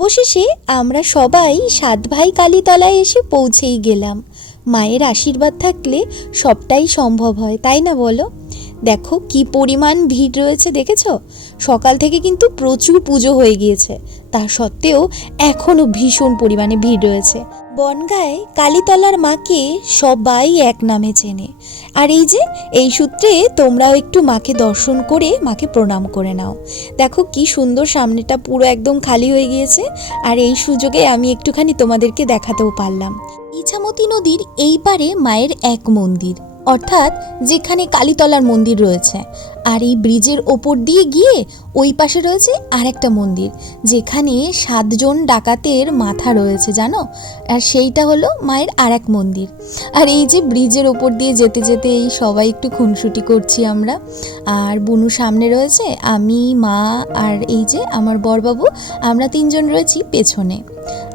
অবশেষে আমরা সবাই 7 ভাই কালীতলায় এসে পৌঁছেই গেলাম। মায়ের আশীর্বাদ থাকলে সবটাই সম্ভব হয়, তাই না বলো? দেখো কি পরিমাণ ভিড় রয়েছে, দেখেছো? সকাল থেকে কিন্তু প্রচুর পুজো হয়ে গিয়েছে, তা সত্ত্বেও এখনও ভীষণ পরিমাণে ভিড় রয়েছে। বনগাঁয় কালীতলার মাকে সবাই এক নামে চেনে। আর এই সূত্রে তোমরাও একটু মাকে দর্শন করে মাকে প্রণাম করে নাও। দেখো কি সুন্দর, সামনেটা পুরো একদম খালি হয়ে গিয়েছে। আর এই সুযোগে আমি একটুখানি তোমাদেরকে দেখাতেও পারলাম। ইছামতি নদীর এই পারে মায়ের এক মন্দির, অর্থাৎ যেখানে কালীতলার মন্দির রয়েছে, আর এই ব্রিজের ওপর দিয়ে গিয়ে ওই পাশে রয়েছে আর একটা মন্দির, যেখানে 7 জন ডাকাতের মাথা রয়েছে, জানো? আর সেইটা হলো মায়ের আর এক মন্দির। আর এই যে ব্রিজের ওপর দিয়ে যেতে যেতে এই সবাই একটু খুনসুটি করছি আমরা। আর বুনু সামনে রয়েছে, আমি, মা আর এই যে আমার বরবাবু, আমরা 3 জন রয়েছি পেছনে।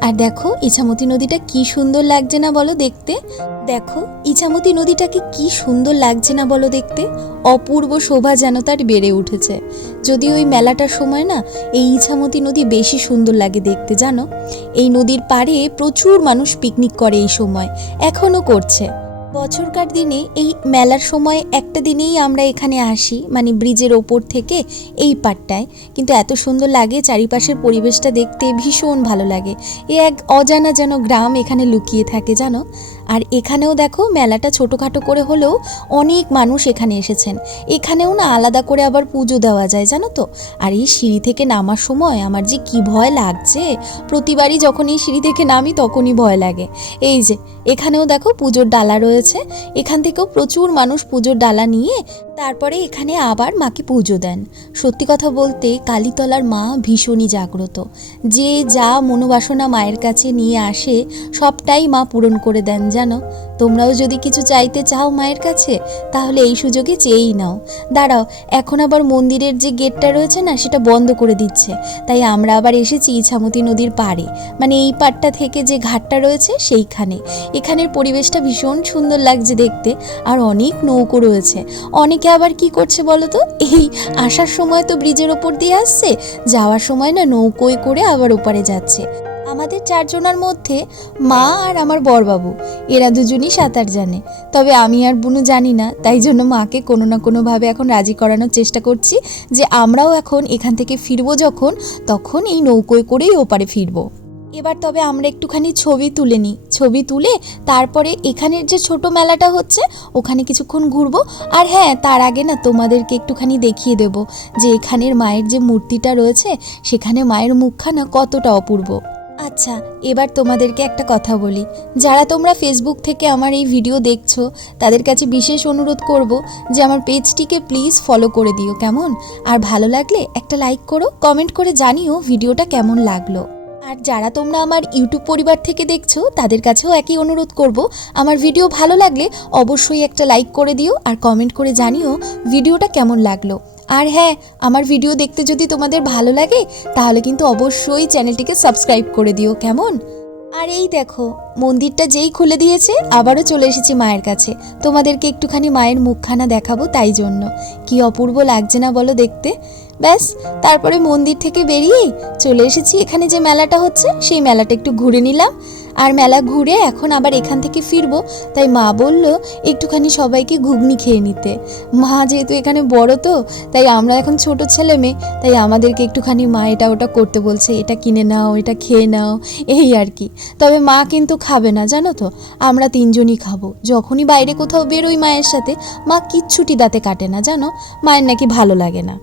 আর দেখো ইছামতি নদীটা কি সুন্দর লাগছে না বলো দেখতে? দেখো ইছামতি নদীটাকে কি সুন্দর লাগছে না বলো দেখতে? অপূর্ব শোভা যেন তার বেড়ে উঠেছে। যদি ওই মেলাটার সময় না এই ইছামতি নদী বেশি সুন্দর লাগে দেখতে, জানো? এই নদীর পাড়ে প্রচুর মানুষ পিকনিক করে এই সময়, এখনও করছে। বছরকার দিনে এই মেলার সময় একটা দিনেই আমরা এখানে আসি, মানে ব্রিজের ওপর থেকে এই পাড়টায়। কিন্তু এত সুন্দর লাগে, চারিপাশের পরিবেশটা দেখতে ভীষণ ভালো লাগে। এক অজানা যেন গ্রাম এখানে লুকিয়ে থাকে, জানো? আর এখানেও দেখো মেলাটা ছোটোখাটো করে হলেও অনেক মানুষ এখানে এসেছেন। এখানেও না আলাদা করে আবার পুজো দেওয়া যায়, জানো তো? আর এই সিঁড়ি থেকে নামার সময় আমার যে কি ভয় লাগছে, প্রতিবারই যখন এই সিঁড়ি থেকে নামি তখনই ভয় লাগে। এই যে এখানেও দেখো পুজোর ডালা রয়েছে, এখান থেকেও প্রচুর মানুষ পুজোর ডালা নিয়ে তারপরে এখানে আবার মাকে পুজো দেন। সত্যি কথা বলতে কালীতলার মা ভীষণই জাগ্রত। যে যা মনোবাসনা মায়ের কাছে নিয়ে আসে সবটাই মা পূরণ করে দেন, জানো? তোমরাও যদি কিছু চাইতে চাও মায়ের কাছে, তাহলে এই সুযোগে চেয়েই নাও। দাঁড়াও, এখন আবার মন্দিরের যে গেটটা রয়েছে না, সেটা বন্ধ করে দিচ্ছে, তাই আমরা আবার এসেছি ইছামতি নদীর পাড়ে, মানে এই পাড়টা থেকে যে ঘাটটা রয়েছে সেইখানে। এখানের পরিবেশটা ভীষণ সুন্দর লাগছে দেখতে, আর অনেক নৌকো রয়েছে। অনেকে আবার কি করছে বলো তো, এই আসার সময় তো ব্রিজের ওপর দিয়ে আসছে, যাওয়ার সময় না নৌকোয় করে আবার ওপারে যাচ্ছে। আমাদের 4 জনের মধ্যে মা আর আমার বরবাবু, এরা দুজনই সাঁতার জানে, তবে আমি আর বুনু জানি না। তাই জন্য মাকে কোনো না কোনোভাবে এখন রাজি করানোর চেষ্টা করছি যে আমরাও এখন এখান থেকে ফিরবো যখন, তখন এই নৌকোয় করেই ওপারে ফিরবো। এবার তবে আমরা একটুখানি ছবি তুলে নিই, ছবি তুলে তারপরে এখানের যে ছোট মেলাটা হচ্ছে ওখানে কিছুক্ষণ ঘুরবো। আর হ্যাঁ, তার আগে না তোমাদেরকে একটুখানি দেখিয়ে দেব যে এখানের মায়ের যে মূর্তিটা রয়েছে, সেখানে মায়ের মুখখানা কতটা অপূর্ব। আচ্ছা, এবার তোমাদেরকে একটা কথা বলি, যারা তোমরা ফেসবুক থেকে আমার এই ভিডিও দেখছো তাদের কাছে বিশেষ অনুরোধ করব যে আমার পেজটিকে প্লিজ ফলো করে দিও, কেমন? আর ভালো লাগলে একটা লাইক করো, কমেন্ট করে জানিও ভিডিওটা কেমন লাগলো। আর যারা তোমরা আমার ইউটিউব পরিবার থেকে দেখছো তাদের কাছেও একই অনুরোধ করব, আমার ভিডিও ভালো লাগলে অবশ্যই একটা লাইক করে দিও আর কমেন্ট করে জানিও ভিডিওটা কেমন লাগলো। আর হ্যাঁ, আমার ভিডিও দেখতে যদি তোমাদের ভালো লাগে তাহলে কিন্তু অবশ্যই চ্যানেলটিকে সাবস্ক্রাইব করে দিও, কেমন? আর এই দেখো মন্দিরটা যেই খুলে দিয়েছে আবারও চলে এসেছি মায়ের কাছে, তোমাদেরকে একটুখানি মায়ের মুখখানা দেখাবো, তাই জন্য। কি অপূর্ব লাগছে না বলো দেখতে? ব্যাস, তারপরে মন্দির থেকে বেরিয়েই চলে এসেছি এখানে যে মেলাটা হচ্ছে সেই মেলাটা একটু ঘুরে নিলাম। আর মেলা ঘুরে এখন আবার এখান থেকে ফিরবো, তাই মা বলল একটুখানি সবাইকে ঘুগনি খেয়ে নিতে। মা যেহেতু এখানে বড়, তো তাই আমরা এখন ছোট ছেলে মেয়ে, তাই আমাদেরকে একটুখানি মা এটা ওটা করতে বলছে, এটা কিনে নাও, এটা খেয়ে নাও, এই আর কি। তবে মা কিন্তু খাবে না, জানো তো? আমরা 3 জনই খাবো। যখনই বাইরে কোথাও বেরোই মায়ের সাথে, মা কিচ্ছুটি দাঁতে কাটে না, জানো? মায়ের নাকি ভালো লাগে না।